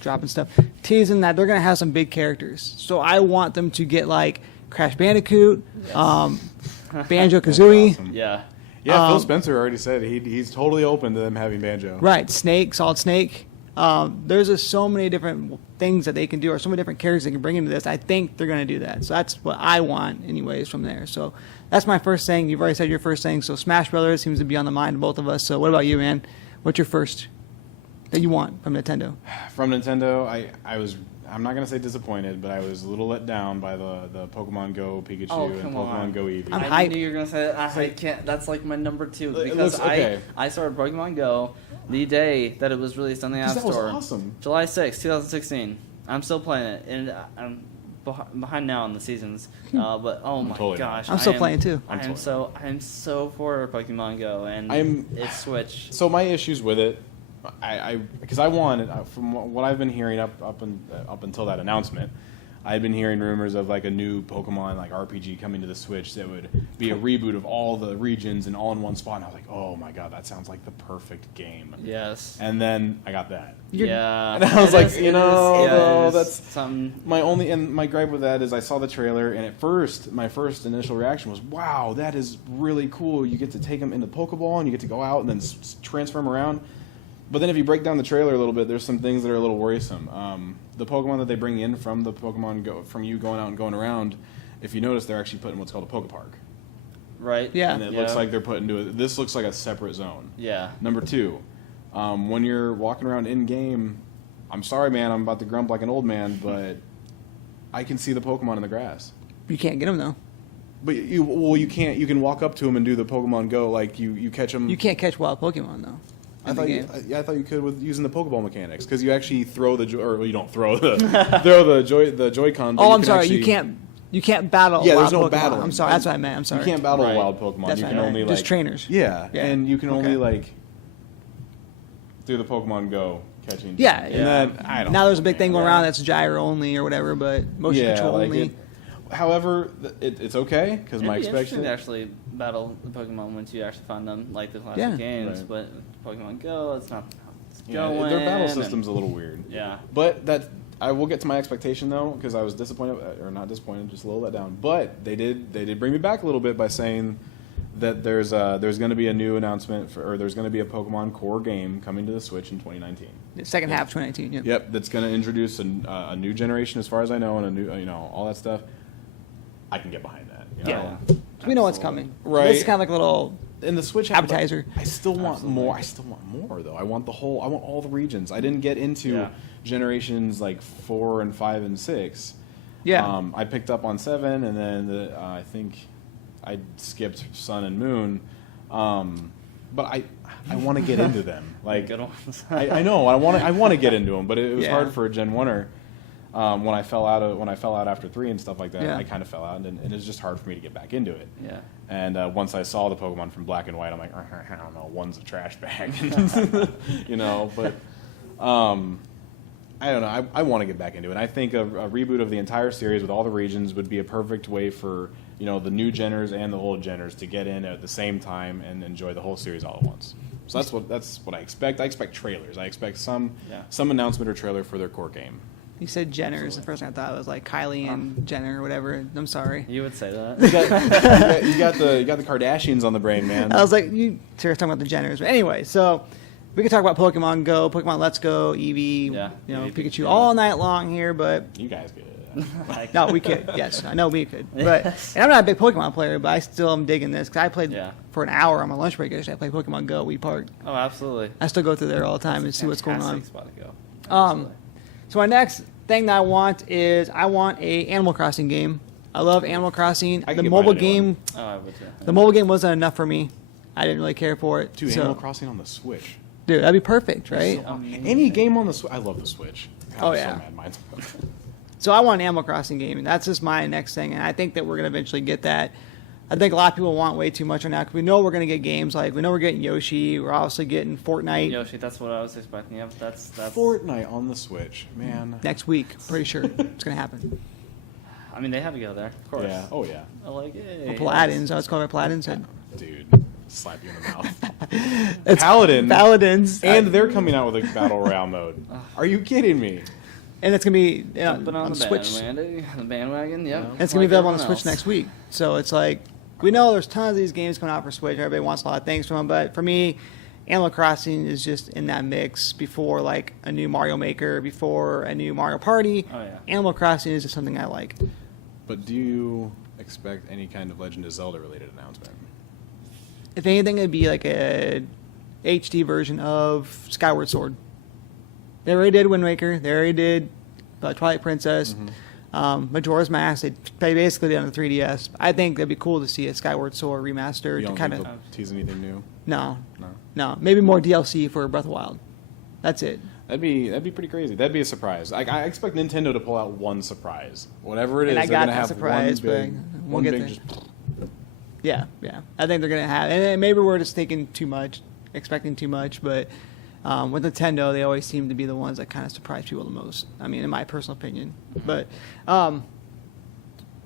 dropping stuff, teasing that they're gonna have some big characters. So I want them to get like Crash Bandicoot, Banjo Kazooie, Awesome. yeah. Yeah, Phil Spencer already said he's totally open to them having Banjo. right? Snake, Solid Snake. There's just so many different things that they can do, or so many different characters they can bring into this. I think they're gonna do that. So that's what I want, anyways, from there. So that's my first thing. You've already said your first thing. So Smash Brothers seems to be on the mind of both of us. So what about you, man? What's your first that you want from Nintendo? From Nintendo, I'm not gonna say disappointed, but I was a little let down by the Pokemon Go Pikachu Oh, and come Pokemon on. Go Eevee. I'm I hyped. knew you were gonna say that. I can't. That's like my number 2 It because looks okay. I started Pokemon Go the day that it was released on the App that was Store. awesome. July 6, 2016. I'm still playing it, and I'm behind now on the seasons. But oh my totally not. gosh, I'm still I am- playing, too. I am so for Pokemon Go, and it's Switch. So my issues with it, because I wanted from what I've been hearing up until that announcement, I've been hearing rumors of like a new Pokemon like RPG coming to the Switch that would be a reboot of all the regions and all in one spot. And I was like, oh my god, that sounds like the perfect game. Yes. And then I got that. Yeah. And I was It like, is- you it know, is- no, it is that's something. my gripe with that is I saw the trailer, and at first my first initial reaction was, wow, that is really cool. You get to take them into Pokeball and you get to go out and then transfer them around. But then if you break down the trailer a little bit, there's some things that are a little worrisome. The Pokemon that they bring in from the Pokemon Go, from you going out and going around, if you notice, they're actually putting what's called a Pokepark. Right. Yeah. And it looks like they're put into it. This looks like a separate zone. Yeah. Number 2, when you're walking around in game, I'm sorry, man, I'm about to grump like an old man, but I can see the Pokemon in the grass. You can't get them though. But you can't. You can walk up to them and do the Pokemon Go, like you catch them. You can't catch wild Pokemon though. I in the thought game. I thought you could with using the Pokeball mechanics, because you actually throw or you don't throw the Joy-Con. but Oh, you I'm can sorry. actually- You can't battle. Yeah, wild there's no Pokemon. battling. I'm sorry. That's what I meant. I'm sorry. You can't battle Right. wild Pokemon. That's you right. can only Just like trainers. Yeah, Yeah. and you can only Okay. like through the Pokemon Go catching. Yeah, and yeah. then I don't. Now there's a know, big thing man. going around that's gyro only or whatever, but motion control like only. it- However, it's okay because my It'd be interesting expectation. to actually battle the Pokemon once you actually find them, like the classic Yeah. games. Right. But Pokemon Go, it's not how it's Yeah, going. their battle and- system's a little weird. Yeah. But that I will get to my expectation though, because I was disappointed, or not disappointed, just a little let down. But they did bring me back a little bit by saying that there's going to be a new announcement or there's going to be a Pokemon core game coming to the Switch in 2019. The second half of 2019. Yep. Yep, that's going to introduce a new generation, as far as I know, and a new all that stuff. I can get behind that. You know? Yeah. So we know what's Absolutely. coming. Right. This is kind of like a little. In the Switch Appetizer. I still want Absolutely. more. I still want more though. I want all the regions. I didn't get into Yeah. generations like 4 and 5 and 6. Yeah. I picked up on 7, and then I think I skipped Sun and Moon. But I want to get into them. Like Good ones. I know I want to get into them, but it was Yeah. hard for a Gen 1er. When I fell out after 3 and stuff like that, Yeah. I kind of fell out, and it's just hard for me to get back into it. Yeah. And once I saw the Pokemon from Black and White, I'm like, I don't know, one's a trash bag, you know. But I don't know. I want to get back into it. I think a reboot of the entire series with all the regions would be a perfect way for the new Genners and the old Genners to get in at the same time and enjoy the whole series all at once. So that's what I expect. I expect trailers. I expect some announcement or trailer for their core game. You said Jenner's. The first thing I thought was like Kylie and Jenner or whatever. I'm sorry. You would say that. You got the Kardashians on the brain, man. I was like, you serious talking about the Jenners. But anyway, so we could talk about Pokemon Go, Pokemon Let's Go, Eevee, Yeah, Eevee, Pikachu Pikachu. all night long here, but You guys get it. Like, no, we could. Yes, I know we could. But and I'm not a big Pokemon player, but I still am digging this because I played Yeah. for an hour on my lunch break yesterday. I played Pokemon Go, Wii Park. Oh, absolutely. I still go through there all the time and see what's going on. Fantastic spot to go. Um, so my next thing that I want a Animal Crossing game. I love Animal Crossing. I can The get mobile behind a new game, Oh, I would too. the mobile game wasn't enough for me. I didn't really care for it. Dude, so, Animal Crossing on the Switch. dude, that'd be perfect, right? So amazing. Any game on the Switch. I love the Switch. God, Oh, I'm yeah. So mad mine's So I want an Animal Crossing game, and that's just my next thing. And I think that we're going to eventually get that. I think a lot of people want way too much right now because we know we're going to get games like we know we're getting Yoshi. We're obviously getting Fortnite Yoshi, that's what I was expecting. Yep, that's Fortnite on the Switch, man. next week. Pretty sure it's going to happen. I mean, they have to go there, of course. Yeah. Oh yeah. I like it. Paladins. I was calling it Paladins. Dude, slap you in the mouth. It's Paladin. Paladins. And they're coming out with a battle royale mode. Are you kidding me? And it's going to be Jumping on on the Switch. bandwagon, yep. And it's going to be available on the Switch next week. So it's like, we know there's tons of these games coming out for Switch. Everybody wants a lot of things from them. But for me, Animal Crossing is just in that mix before like a new Mario Maker, before a new Mario Party. Oh, yeah. Animal Crossing is just something I like. But do you expect any kind of Legend of Zelda related announcement? If anything, it'd be like a HD version of Skyward Sword. They already did Wind Waker. They already did Twilight Princess. Majora's Mask. They basically did on the 3DS. I think that'd be cool to see a Skyward Sword remaster You to don't kind think of. they'll tease anything new? No, No. no, maybe more DLC for Breath of the Wild. That's it. That'd be pretty crazy. That'd be a surprise. I expect Nintendo to pull out one surprise, whatever it is. And I they're got gonna that have surprise, one big, but we'll one get big there. just. Yeah, yeah. I think they're gonna have, and maybe we're just thinking too much, expecting too much. But with Nintendo, they always seem to be the ones that kind of surprise people the most. I mean, in my personal opinion. But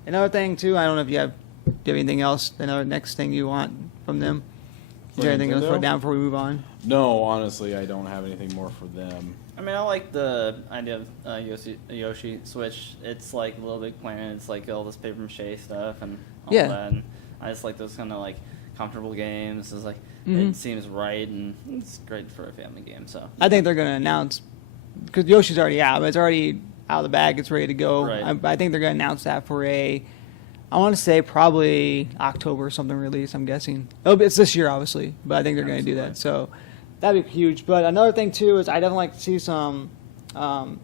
another thing too, I don't know if you have, do you have anything else? Another next thing you want from them? Is there For anything else to Nintendo? put down before we move on? No, honestly, I don't have anything more for them. I mean, I like the idea of Yoshi Switch. It's like a Little Big Planet. It's like all this paper mache stuff and all Yeah. that. And I just like those kind of like comfortable games. It's like Mhm. it seems right and it's great for a family game. So I think they're gonna announce because Yoshi's already out. But it's already out of the bag. It's ready to go. Right. I think they're gonna announce that for I want to say probably October or something release, I'm guessing. It's this year, obviously, but I think they're going to do that. So that'd be huge. But another thing, too, is I definitely like to see some... I'm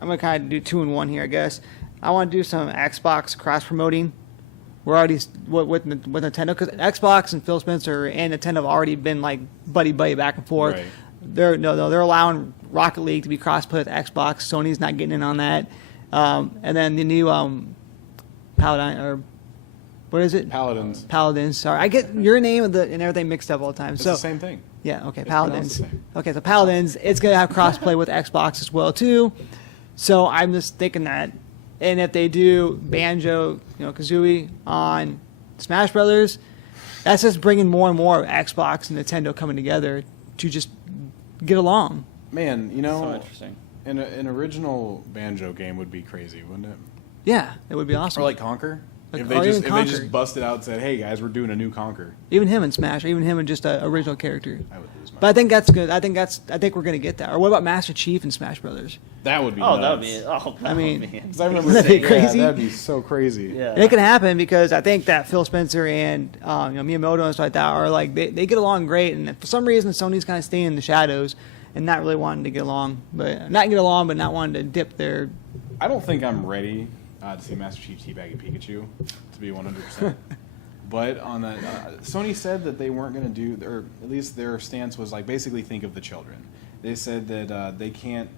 going to kind of do 2 in 1 here, I guess. I want to do some Xbox cross-promoting. We're already... With Nintendo, because Xbox and Phil Spencer and Nintendo have already been, like, buddy-buddy back and forth. Right. They're allowing Rocket League to be cross-play with Xbox. Sony's not getting in on that. And then the new... Paladin, or what is it? Paladins. Paladins. Sorry, I get your name and everything mixed up all the time. It's So the same thing. yeah, okay, It's Paladins. pronounced the same. Okay, so Paladins. It's gonna have crossplay with Xbox as well too. So I'm just thinking that And if they do Banjo, Kazooie on Smash Brothers, that's just bringing more and more Xbox and Nintendo coming together to just get along. Man, So interesting. an original Banjo game would be crazy, wouldn't it? Yeah, it would be awesome. Or like Conquer. Like- If or they even just Conquer. busted out and said, "Hey guys, we're doing a new Conquer," Even him in Smash, or even him in just an original character. I would lose my. But I think that's good. I think we're gonna get that. Or what about Master Chief in Smash Brothers? That would be. Oh, nuts. that would be. Oh, that I mean, would be. 'Cause I remember That'd be yeah, crazy. that'd be so crazy. Yeah. And it can happen because I think that Phil Spencer and Miyamoto and stuff like that are like they get along great, and for some reason Sony's kind of staying in the shadows and not really wanting to get along, but not wanting to dip their. I don't think I'm ready to see Master Chief teabagging Pikachu, to be 100%. But on that, Sony said that they weren't going to do, or at least their stance was like basically think of the children. They said that they can't,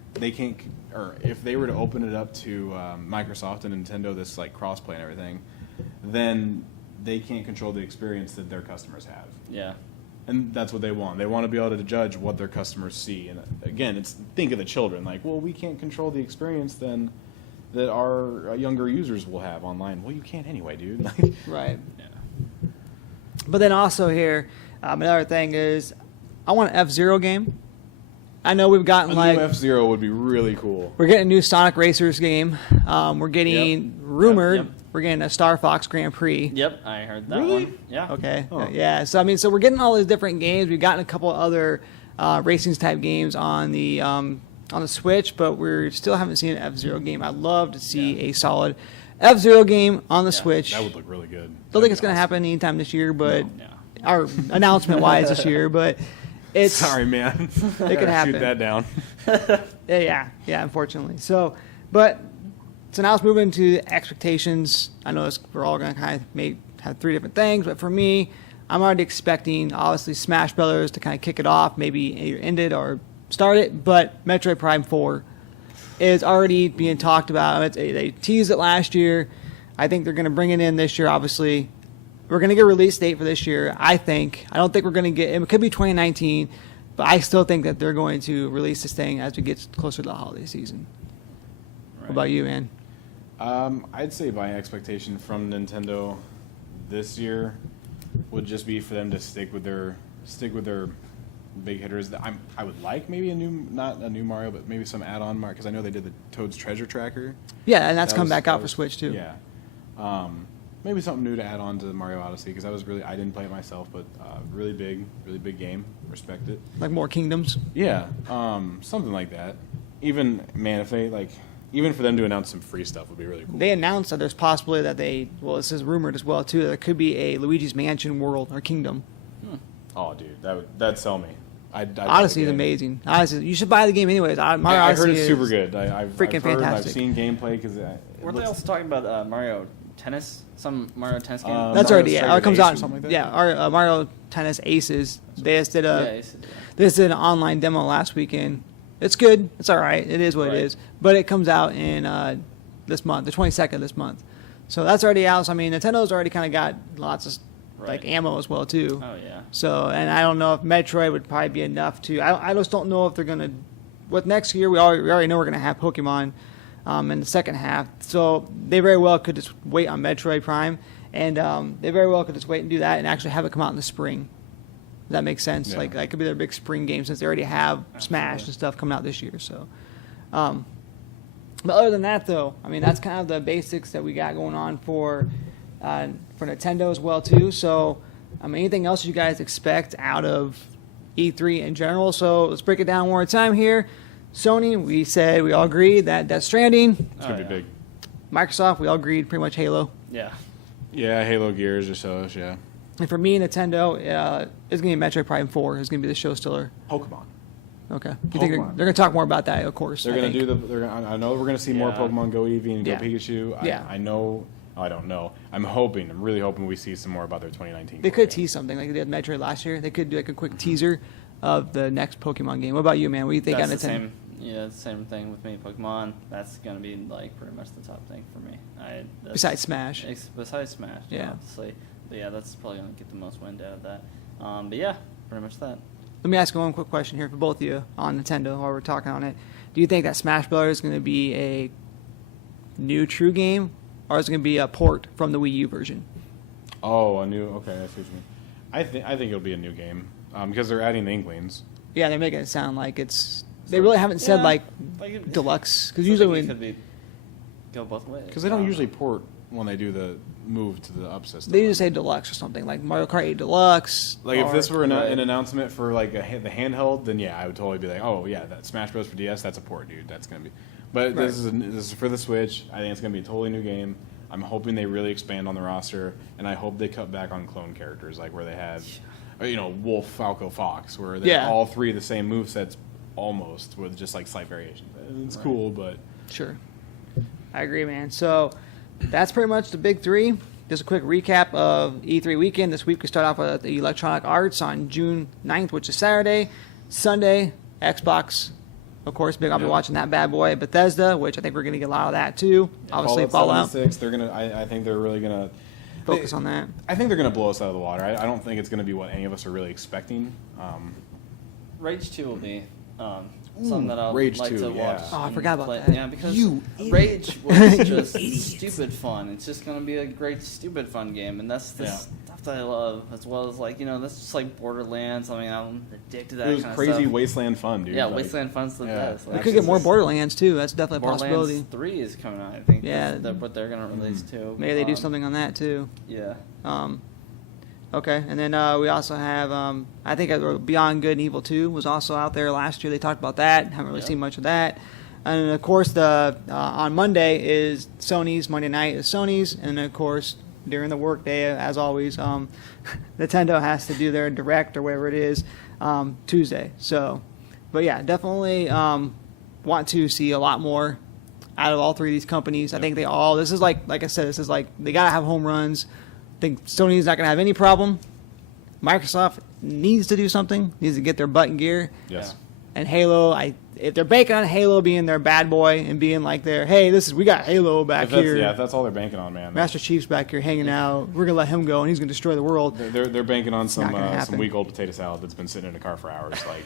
or if they were to open it up to Microsoft and Nintendo, this like crossplay and everything, then they can't control the experience that their customers have. Yeah. And that's what they want. They want to be able to judge what their customers see. And again, it's think of the children. Like, well, we can't control the experience then that our younger users will have online. Well, you can't anyway, dude. Like, Right. yeah. But then also here, another thing is, I want an F-Zero game. I know we've gotten A like new F-Zero would be really cool. we're getting a new Sonic Racers game. We're getting rumored Yep. we're getting a Star Fox Grand Prix. Yep, I heard that Really? one. Yeah. Okay. Oh. Yeah. So I mean, so we're getting all these different games. We've gotten a couple other racing type games on the Switch, but we still haven't seen an F-Zero game. I'd love to see a solid F-Zero game on the Switch. That would look really good. Don't think it's going to happen anytime this year, but Yeah. our announcement wise this year, but it's Sorry, man. It could happen. Shoot that down. yeah, unfortunately. So, but so now let's move into expectations. I know we're all going to kind of have three different things, but for me, I'm already expecting obviously Smash Brothers to kind of kick it off, maybe either end it or start it. But Metroid Prime 4 is already being talked about. They teased it last year. I think they're going to bring it in this year. Obviously, we're going to get a release date for this year. I don't think we're going to get. It could be 2019, but I still think that they're going to release this thing as we get closer to the holiday season. What about you, man? I'd say my expectation from Nintendo this year would just be for them to stick with their big hitters. I would like maybe not a new Mario, but maybe some add-on Mario, because I know they did the Toad's Treasure Tracker. Yeah, and that's That come was- back that out for was- Switch too. Yeah. Maybe something new to add on to Mario Odyssey, because that was really, I didn't play it myself, but really big game. Respect it. Like more kingdoms. Yeah, something like that. Even, man, if they even for them to announce some free stuff would be really cool. They announced that there's possibility that this is rumored as well too. There could be a Luigi's Mansion world or kingdom. Oh, dude, that'd sell me. I'd buy the Odyssey is game. amazing. Odyssey, you should buy the game anyways. Mario I Odyssey heard it's is super good. I've freaking heard, fantastic. I've seen gameplay because Weren't they also talking about Mario Tennis? Some Mario Tennis game? That's Mario already Strikers it comes Ace out. or something like that? Yeah, our Mario Tennis Aces. They just did Yeah, it's- This did an online demo last weekend. It's good. It's all right. It is what Right. it is. But it comes out in this month, the 22nd this month. So that's already out. So I mean, Nintendo's already kind of got lots of like Right. ammo as well too. Oh, yeah. So and I don't know if Metroid would probably be enough to. I just don't know if they're gonna. With next year, we already know we're gonna have Pokemon in the second half. So they very well could just wait on Metroid Prime, and they very well could just wait and do that and actually have it come out in the spring. Does that make sense? Yeah. Like that could be their big spring game since they already have Smash and stuff coming out this year. So, but other than that, though, I mean that's kind of the basics that we got going on for Nintendo as well too. So, I mean, anything else you guys expect out of E3 in general? So let's break it down one more time here. Sony, we said we all agreed that Death Stranding. It's gonna Oh, be yeah. big. Microsoft, we all agreed pretty much Halo. Yeah. Yeah, Halo Gears or so. Yeah, And for me, Nintendo, it's going to be Metroid Prime 4. It's going to be the show stealer. Pokemon. Okay. You think they're Pokemon. going to talk more about that, of course. They're I gonna think. do the. I know we're gonna see more Yeah. Pokemon Go Eevee and Go Yeah. Pikachu. Yeah. I know. I don't know. I'm really hoping we see some more about their 2019. They could program. tease something like they did Metroid last year. They could do like a quick teaser of the next Pokemon game. What about you, man? What do you think That's on the Nintendo? same. Yeah, the same thing with me. Pokemon. That's gonna be like pretty much the top thing for me. That's- Besides Smash. Besides Smash. Yeah. Obviously. But yeah, that's probably gonna get the most wind out of that. But yeah, pretty much that. Let me ask you one quick question here for both of you on Nintendo while we're talking on it. Do you think that Smash Brothers is going to be a new true game, or is it going to be a port from the Wii U version? Oh, a new. Okay, I see what you mean. I think it'll be a new game because they're adding the Inklings. Yeah, they're making it sound like it's. They really haven't said Yeah, like it- deluxe, because I usually think it when could be go both ways. Because they don't usually port when they do the move to the up system. they just say deluxe or something like Mario Kart 8 Deluxe. Like if or- this were Right. an announcement for like the handheld, then yeah, I would totally be like, oh yeah, that Smash Bros for DS, that's a port, dude. That's gonna be. But Right. this is for the Switch. I think it's gonna be a totally new game. I'm hoping they really expand on the roster, and I hope they cut back on clone characters, like where they have, Wolf, Falco, Fox, where they're Yeah. all three the same movesets almost, with just like slight variations. It's cool, but Sure. I agree, man. So that's pretty much the big three. Just a quick recap of E3 weekend. This week we start off with the Electronic Arts on June 9th, which is Saturday. Sunday, Xbox. Of course, big. I'll be Yeah. watching that bad boy. Bethesda, which I think we're going to get a lot of that too. Obviously, Fallout. 76, they're gonna. I think they're really gonna Focus on that. I think they're gonna blow us out of the water. I don't think it's gonna be what any of us are really expecting. Rage 2 will be something that I'll Rage like 2, to yeah. watch. Oh, I and forgot about play. that. Yeah, because You Rage was You just idiot. stupid fun. It's just going to be a great stupid fun game, and that's the Yeah. stuff that I love, as well as that's just like Borderlands. I mean, I'm addicted to that It was kind crazy of stuff. wasteland fun, dude. Yeah, Like, Wasteland Fun's the yeah. best. We Like, could get more it's- Borderlands too. That's definitely a Borderlands possibility. 3 is coming out, I think. Yeah. That's what they're going to release too. Maybe they do something on that too. Yeah. Okay, and then we also have, I think Beyond Good and Evil 2 was also out there last year. They talked about that. Haven't really Yep. seen much of that. And of course, the on Monday is Sony's. Monday night is Sony's. And of course, during the workday, as always, Nintendo has to do their direct or whatever it is Tuesday. So, but yeah, definitely want to see a lot more out of all three of these companies. I think they all, this is like I said, this is like, they got to have home runs. I think Sony's not going to have any problem. Microsoft needs to do something, needs to get their butt in gear. Yes. And Halo, if they're banking on Halo being their bad boy and being like their, hey, we got Halo back here. If that's all they're banking on, man. Master Chief's back here hanging out. We're gonna let him go, and he's gonna destroy the world. They're banking on not some gonna happen. week old potato salad that's been sitting in a car for hours. Like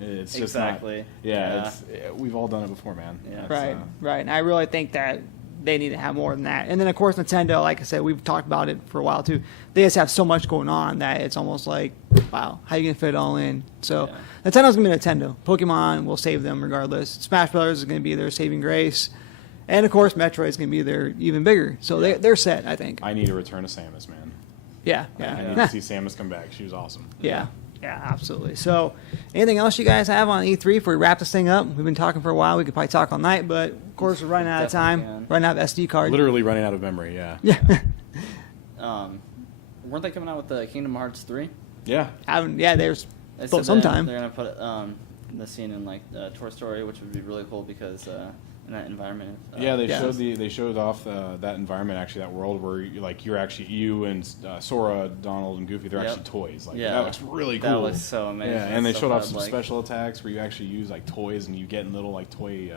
it's just Exactly. not. Yeah, Yeah. we've all done it before, man. Yeah. It's, Right, right. And I really think that they need to have more than that. And then, of course, Nintendo, like I said, we've talked about it for a while, too. They just have so much going on that it's almost like, wow, how you going to fit it all in? So, Yeah. Nintendo's going to be Nintendo. Pokemon will save them regardless. Smash Brothers is going to be their saving grace. And, of course, Metroid is going to be their even bigger. So, they're set, I think. I need a return of Samus, man. Yeah, I yeah. need to see Samus come back. She was awesome. Yeah, yeah, absolutely. So, anything else you guys have on E3 before we wrap this thing up? We've been talking for a while. We could probably talk all night, but of course we're running out of Definitely time. can. Running out of SD card. Literally running out of memory. Yeah. Yeah. Weren't they coming out with the Kingdom Hearts 3? Yeah. There's They well, said sometime. they're gonna put the scene in like Toy Story, which would be really cool because in that environment. Yeah, they Yeah. showed off that environment, actually, that world where you and Sora, Donald, and Goofy, they're Yep. actually toys. Like Yeah. that looks really cool. That looks so amazing. Yeah, and they So showed off bad, some like- special attacks where you actually use like toys and you get in little like toy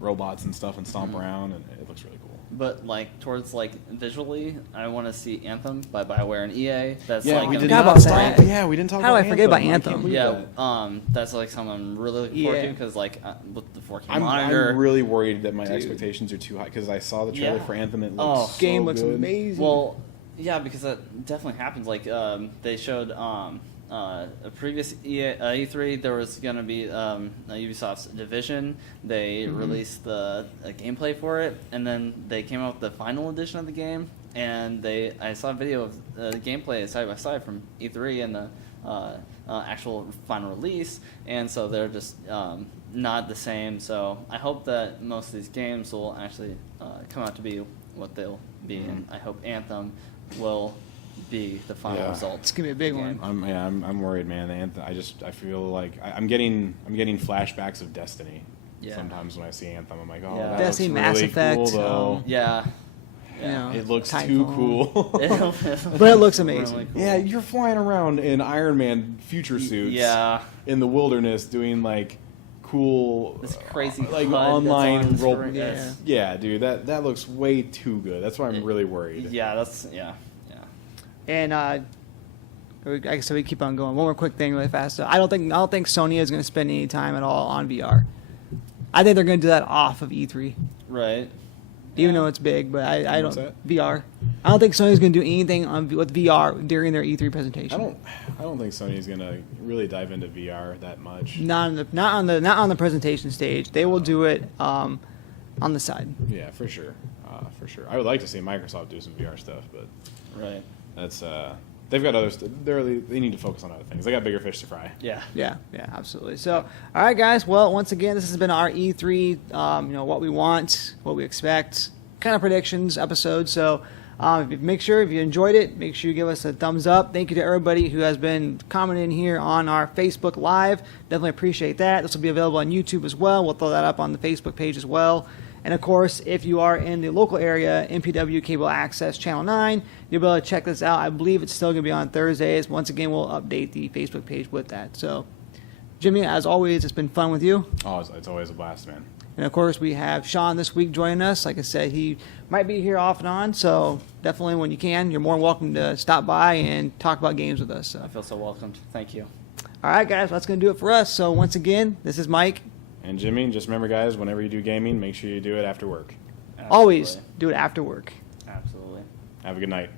robots and stuff and stomp Mm-hmm. around, and it looks really cool. But like towards like visually, I want to see Anthem by BioWare and EA. That's Yeah, like we gonna did be- Forgot not about talk. that. Yeah, we didn't talk. How about did I forget about I can't Anthem? believe Yeah, that. that's like something I'm really looking forward to Yeah. because like with the 4K I'm monitor. really worried that my Dude. expectations are too high because I saw the trailer Yeah. for Anthem. It Oh. looks Game so looks good. amazing. Well, yeah, because that definitely happens. Like they showed a previous E3, there was going to be Ubisoft's Division. They released the gameplay for it, and then they came out with the final edition of the game. And I saw a video of the gameplay side by side from E3 and the actual final release, and so they're just not the same. So I hope that most of these games will actually come out to be what they'll be, and I hope Anthem will be the final Yeah. result. It's gonna be a big one. I'm worried, man. The Anthem, I feel like I'm getting flashbacks of Destiny. Yeah. Sometimes when I see Anthem, I'm like, oh, Yeah. that Destiny, looks Mass really Effect, cool, though. Yeah. You know, It looks too Titanfall. cool. But it looks amazing. Really cool. Yeah, you're flying around in Iron Man future suits. Yeah. In the wilderness, doing like cool, This crazy like HUD that's online on role. screen. Yeah. Yeah, dude, that looks way too good. That's why I'm really worried. Yeah, yeah. And like I said, we keep on going. One more quick thing, really fast. I don't think Sony is going to spend any time at all on VR. I think they're going to do that off of E3. Right. even Yeah. though it's big. But I What's don't that? VR. I don't think Sony's going to do anything with VR during their E3 presentation. I don't think Sony's gonna really dive into VR that much. Not on the presentation stage. They will do it on the side. Yeah, for sure, for sure. I would like to see Microsoft do some VR stuff, but Right. that's they've got others. They need to focus on other things. They got bigger fish to fry. Yeah. Yeah, absolutely. So, all right, guys. Well, once again, this has been our E3. What we want, what we expect, kind of predictions episode. So, make sure if you enjoyed it, make sure you give us a thumbs up. Thank you to everybody who has been commenting here on our Facebook Live. Definitely appreciate that. This will be available on YouTube as well. We'll throw that up on the Facebook page as well. And of course, if you are in the local area, MPW Cable Access Channel 9, you'll be able to check this out. I believe it's still going to be on Thursdays. Once again, we'll update the Facebook page with that. So, Jimmy, as always, it's been fun with you. Oh, it's always a blast, man. And of course, we have Sean this week joining us. Like I said, he might be here off and on. So definitely, when you can, you're more than welcome to stop by and talk about games with us. I feel so welcomed. Thank you. All right, guys, that's going to do it for us. So once again, this is Mike. And Jimmy, just remember, guys, whenever you do gaming, make sure you do it after work. Always Absolutely. do it after work. Absolutely. Have a good night.